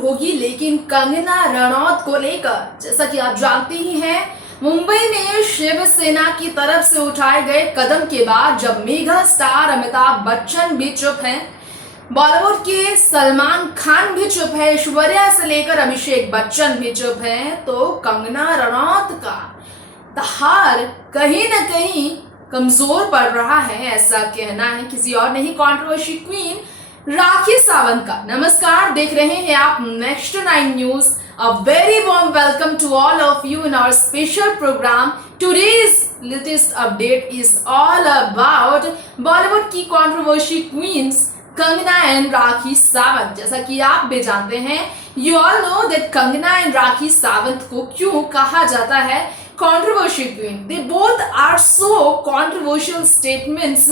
होगी, लेकिन कंगना रनौत को लेकर जैसा कि आप जानते ही हैं, मुंबई में शिवसेना की तरफ से उठाए गए कदम के बाद जब मेगा स्टार अमिताभ बच्चन भी चुप हैं, बॉलीवुड के सलमान खान भी चुप है, ऐश्वर्या से लेकर अभिषेक बच्चन भी चुप हैं, तो कंगना रनौत का तहार कहीं न कहीं कमजोर पड़ रहा है, ऐसा कहना है किसी और नहीं, कंट्रोवर्सी क्वीन राखी सावंत का। नमस्कार, देख रहे हैं आप next 9 news. A very warm welcome to all of you in our special program. Today's latest update is all about Bollywood की controversy queens Kangana and Rakhi Sawant. जैसा कि आप भी जानते हैं, you all know that Kangana and Rakhi Sawant को क्यों कहा जाता है controversial queen. They both are so controversial statements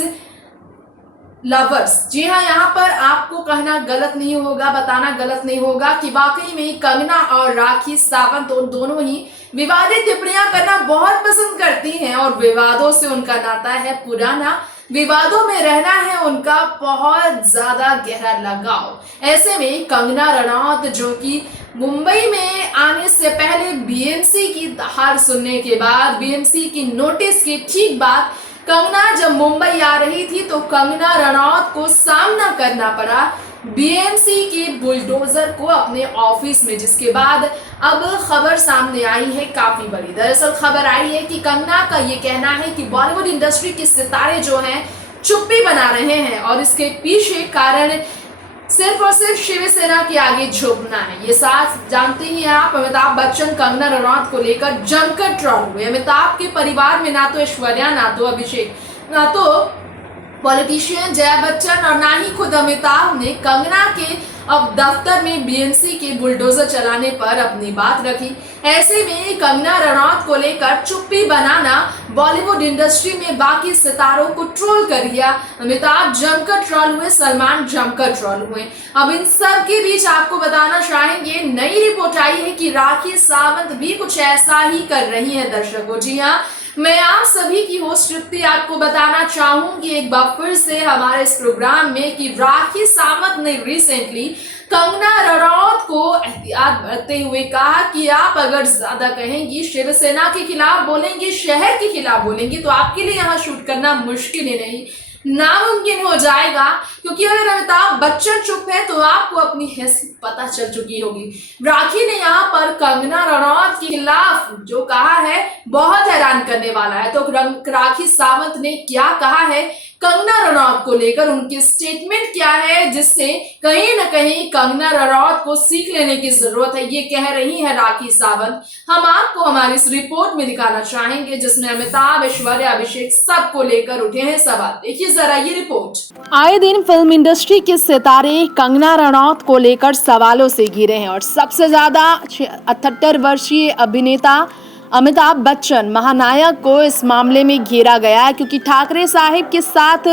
lovers. जी हाँ, यहाँ पर आपको कहना गलत नहीं होगा, बताना गलत नहीं होगा कि वाकई में कंगना और राखी सावंत और दोनों ही विवादित टिप्पणियां करना बहुत पसंद करती हैं और विवादों से उनका नाता है पुराना, विवादों में रहना है उनका बहुत ज्यादा गहरा लगाव। ऐसे में कंगना रनौत, जो कि मुंबई में आने से पहले बीएमसी की दहाड़ सुनने के बाद, बीएमसी की नोटिस के ठीक बाद कंगना जब मुंबई आ रही थी तो कंगना रनौत को सामना करना पड़ा बीएमसी के बुलडोजर को अपने ऑफिस में, जिसके बाद अब खबर सामने आई है काफी बड़ी। दरअसल खबर आई है कि कंगना का ये कहना है कि बॉलीवुड इंडस्ट्री के सितारे जो हैं चुप्पी बना रहे हैं और इसके पीछे कारण सिर्फ और सिर्फ शिवसेना के आगे झुकना है। ये साथ जानते ही हैं आप, अमिताभ बच्चन कंगना रनौत को लेकर जमकर ट्रोल हुए। अमिताभ के परिवार में ना तो ऐश्वर्या, ना तो अभिषेक, ना तो पॉलिटिशियन जया बच्चन और ना ही खुद अमिताभ ने कंगना के अब दफ्तर में बीएमसी के बुलडोजर चलाने पर अपनी बात रखी। ऐसे में कंगना रनौत को लेकर चुप्पी बनाना बॉलीवुड इंडस्ट्री में बाकी सितारों को ट्रोल कर दिया। अमिताभ जमकर ट्रोल हुए, सलमान जमकर ट्रोल हुए। अब इन सब के बीच आपको बताना चाहेंगे, नई रिपोर्ट आई है कि राखी सावंत भी कुछ ऐसा ही कर रही है दर्शकों। जी हाँ, मैं आप सभी की होस्ट तृप्ति आपको बताना चाहूंगी एक बार फिर से हमारे इस प्रोग्राम में कि राखी सावंत ने रिसेंटली कंगना रनौत को एहतियात बरतते हुए कहा कि आप अगर ज्यादा कहेंगी, शिवसेना के खिलाफ बोलेंगे, शहर के खिलाफ बोलेंगी, तो आपके लिए यहाँ शूट करना मुश्किल ही नहीं, नामुमकिन हो जाएगा। क्योंकि अगर अमिताभ बच्चन चुप है तो आपको अपनी हैसियत पता चल चुकी होगी। राखी ने यहाँ पर कंगना रनौत के खिलाफ जो कहा है बहुत हैरान करने वाला है। तो राखी सावंत ने क्या कहा है कंगना रनौत को लेकर, उनकी स्टेटमेंट क्या है, जिससे कहीं ना कहीं कंगना रनौत को सीख लेने की जरूरत है, ये कह रही है राखी सावंत। हम आपको हमारी इस रिपोर्ट में दिखाना चाहेंगे जिसमें अमिताभ, ऐश्वर्या, अभिषेक सबको लेकर उठे हैं सवाल। देखिए जरा ये रिपोर्ट। आए दिन फिल्म इंडस्ट्री के सितारे कंगना रनौत को लेकर सवालों से घिरे हैं और सबसे ज्यादा 78 वर्षीय अभिनेता अमिताभ बच्चन महानायक को इस मामले में घेरा गया है, क्योंकि ठाकरे साहिब के साथ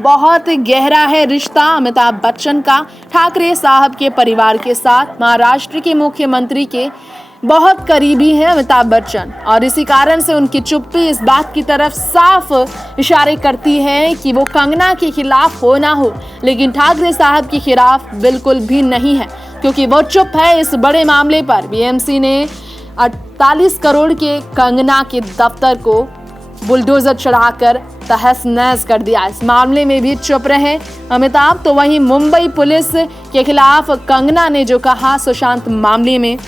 बहुत गहरा है रिश्ता अमिताभ बच्चन का। ठाकरे साहब के परिवार के साथ महाराष्ट्र के मुख्यमंत्री के बहुत करीबी हैं अमिताभ बच्चन, और इसी कारण से उनकी चुप्पी इस बात की तरफ साफ इशारे करती है कि वो कंगना के खिलाफ हो ना हो, लेकिन ठाकरे साहब के खिलाफ बिल्कुल भी नहीं है, क्योंकि वो चुप है इस बड़े मामले पर। बीएमसी ने 48 करोड़ के कंगना के दफ्तर को बुलडोजर चढ़ाकर तहस नहस कर दिया। इस मामले में भी चुप रहे अमिताभ। तो वहीं मुंबई पुलिस के खिलाफ कंगना ने जो कहा, सुशांत मामले में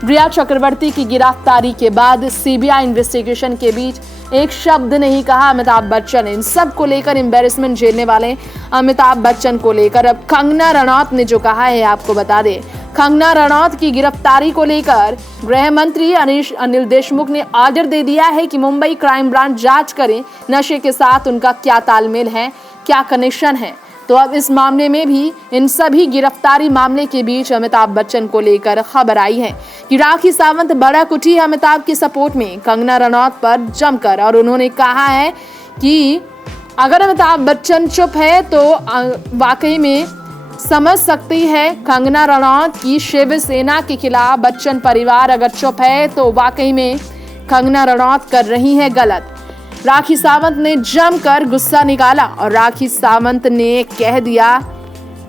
रिया चक्रवर्ती की गिरफ्तारी के बाद सीबीआई इन्वेस्टिगेशन के बीच एक शब्द नहीं कहा अमिताभ बच्चन ने। इन सब को लेकर एम्बेरसमेंट झेलने वाले अमिताभ बच्चन को लेकर अब कंगना रनौत ने जो कहा है आपको बता दें। कंगना रनौत की गिरफ्तारी को लेकर गृह मंत्री अनिल देशमुख ने ऑर्डर दे दिया है कि मुंबई क्राइम ब्रांच जांच करें नशे के साथ उनका क्या तालमेल है, क्या कनेक्शन है। तो अब इस मामले में भी इन सभी गिरफ्तारी मामले के बीच अमिताभ बच्चन को लेकर खबर आई है कि राखी सावंत भड़क उठी है अमिताभ के सपोर्ट में कंगना रनौत पर जमकर, और उन्होंने कहा है कि अगर अमिताभ बच्चन चुप है तो वाकई में समझ सकती है कंगना रनौत की शिवसेना के खिलाफ। बच्चन परिवार अगर चुप है तो वाकई में कंगना रनौत कर रही है गलत। राखी सावंत ने जमकर गुस्सा निकाला और राखी सावंत ने कह दिया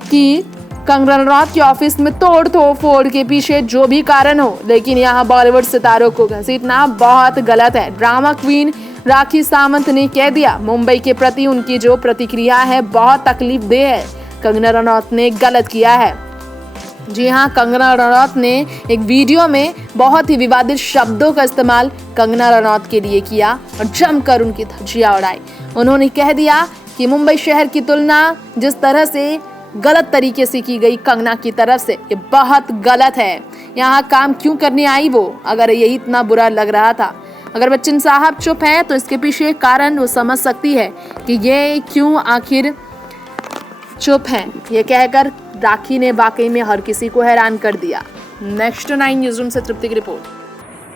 कि कंगना रनौत के ऑफिस में तोड़ फोड़ के पीछे जो भी कारण हो, लेकिन यहाँ बॉलीवुड सितारों को घसीटना बहुत गलत है। ड्रामा क्वीन राखी सावंत ने कह दिया, मुंबई के प्रति उनकी जो प्रतिक्रिया है बहुत तकलीफदेह है। कंगना रनौत ने गलत किया है। जी हाँ, कंगना रनौत ने एक वीडियो में बहुत ही विवादित शब्दों का इस्तेमाल कंगना रनौत के लिए किया और जमकर उनकी धज्जियां उड़ाई। उन्होंने कह दिया कि मुंबई शहर की तुलना जिस तरह से गलत तरीके से की गई कंगना की तरफ से, ये बहुत गलत है। यहाँ काम क्यों करने आई वो, अगर यही इतना बुरा लग रहा था? अगर बच्चन साहब चुप हैं तो इसके पीछे कारण वो समझ सकती है कि ये क्यों आखिर चुप हैं। ये कहकर राखी ने वाकई में हर किसी को हैरान कर दिया। नेक्स्ट 9 न्यूज़ रूम से तृप्ति की रिपोर्ट।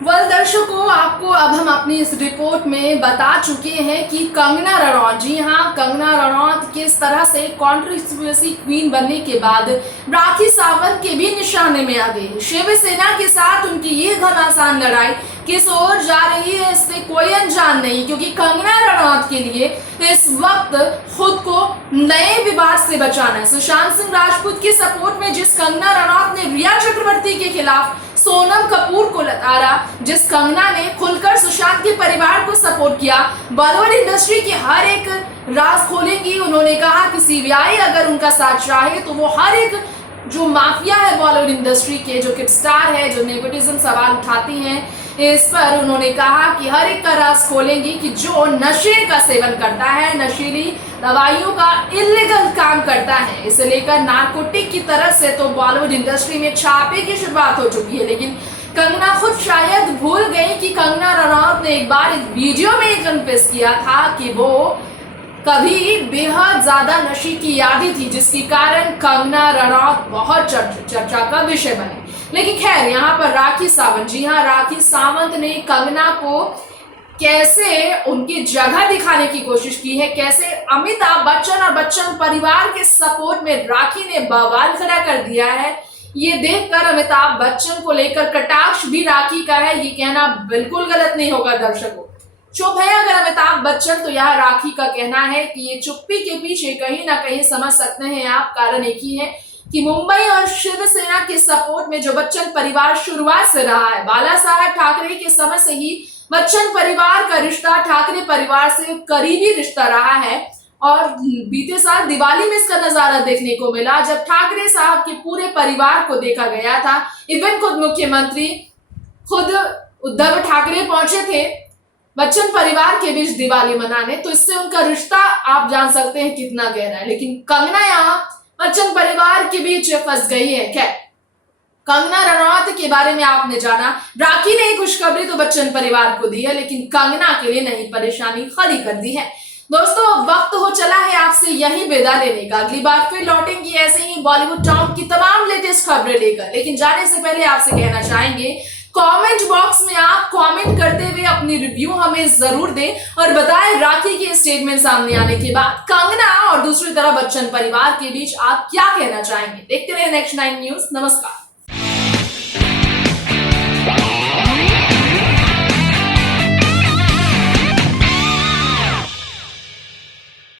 दर्शकों, आपको अब हम अपनी इस रिपोर्ट में बता चुके हैं कि कंगना रनौत, जी हाँ, कंगना रनौत किस तरह से कंट्रोवर्सी क्वीन बनने के बाद राखी सावंत के भी निशाने में आ गई। शिवसेना के साथ उनकी ये घमासान लड़ाई किस ओर जा रही है इससे कोई अनजान नहीं, क्योंकि कंगना रनौत के लिए इस वक्त खुद को नए विवाद से बचाना है। सुशांत सिंह राजपूत के सपोर्ट में जिस कंगना रनौत ने रिया चक्रवर्ती के खिलाफ सोनम कपूर को लताड़ा, जिस कंगना ने खुलकर सुशांत के परिवार को सपोर्ट किया, बॉलीवुड इंडस्ट्री के हर एक राज खोलेंगी। उन्होंने कहा कि सीबीआई अगर उनका साथ चाहे तो वो हर एक जो माफिया है बॉलीवुड इंडस्ट्री के, जो किड स्टार है, जो नेपोटिज्म सवाल उठाती हैं, इस पर उन्होंने कहा कि हर एक का राज खोलेंगी कि जो नशे का सेवन करता है, नशीली दवाइयों का इलीगल काम करता है। इसे लेकर नारकोटिक की तरफ से तो बॉलीवुड इंडस्ट्री में छापे की शुरुआत हो चुकी है, लेकिन कंगना खुद शायद भूल गई कि कंगना रनौत ने एक बार एक वीडियो में कन्फेस किया था कि वो कभी बेहद ज्यादा नशे की आदी थी, जिसके कारण कंगना रनौत बहुत चर्चा का विषय बने। लेकिन खैर, यहाँ पर राखी सावंत, जी हाँ, राखी सावंत ने कंगना को कैसे उनकी जगह दिखाने की कोशिश की है, कैसे अमिताभ बच्चन और बच्चन परिवार के सपोर्ट में राखी ने बवाल खड़ा कर दिया है, ये देखकर अमिताभ बच्चन को लेकर कटाक्ष भी राखी का है, ये कहना बिल्कुल गलत नहीं होगा। दर्शकों, चुप है अगर अमिताभ बच्चन, तो यह राखी का कहना है कि ये चुप्पी के पीछे कहीं ना कहीं समझ सकते हैं आप, कारण एक ही है कि मुंबई और शिवसेना के सपोर्ट में जो बच्चन परिवार शुरुआत से रहा है, बाला साहब ठाकरे के समय से ही बच्चन परिवार का रिश्ता ठाकरे परिवार से करीबी रिश्ता रहा है। और बीते साल दिवाली में इसका नजारा देखने को मिला, जब ठाकरे साहब के पूरे परिवार को देखा गया था। इवन खुद मुख्यमंत्री खुद उद्धव ठाकरे पहुंचे थे बच्चन परिवार के बीच दिवाली मनाने, तो इससे उनका रिश्ता आप जान सकते हैं कितना गहरा है। लेकिन कंगना यहाँ बच्चन परिवार के बीच फंस गई है। क्या कंगना रनौत के बारे में आपने जाना, राखी ने खुशखबरी तो बच्चन परिवार को दी है, लेकिन कंगना के लिए नई परेशानी खड़ी कर दी है। दोस्तों, वक्त हो चला है आपसे यही विदा लेने का। अगली बार फिर लौटेंगे ऐसे ही बॉलीवुड टाउन की तमाम लेटेस्ट खबरें लेकर, लेकिन जाने से पहले आपसे कहना चाहेंगे, कमेंट बॉक्स में आप कमेंट करते हुए अपनी रिव्यू हमें जरूर दें और बताएं राखी के स्टेटमेंट सामने आने के बाद कंगना और दूसरी तरफ बच्चन परिवार के बीच आप क्या कहना चाहेंगे। देखते रहे नेक्स्ट 9 न्यूज़। नमस्कार।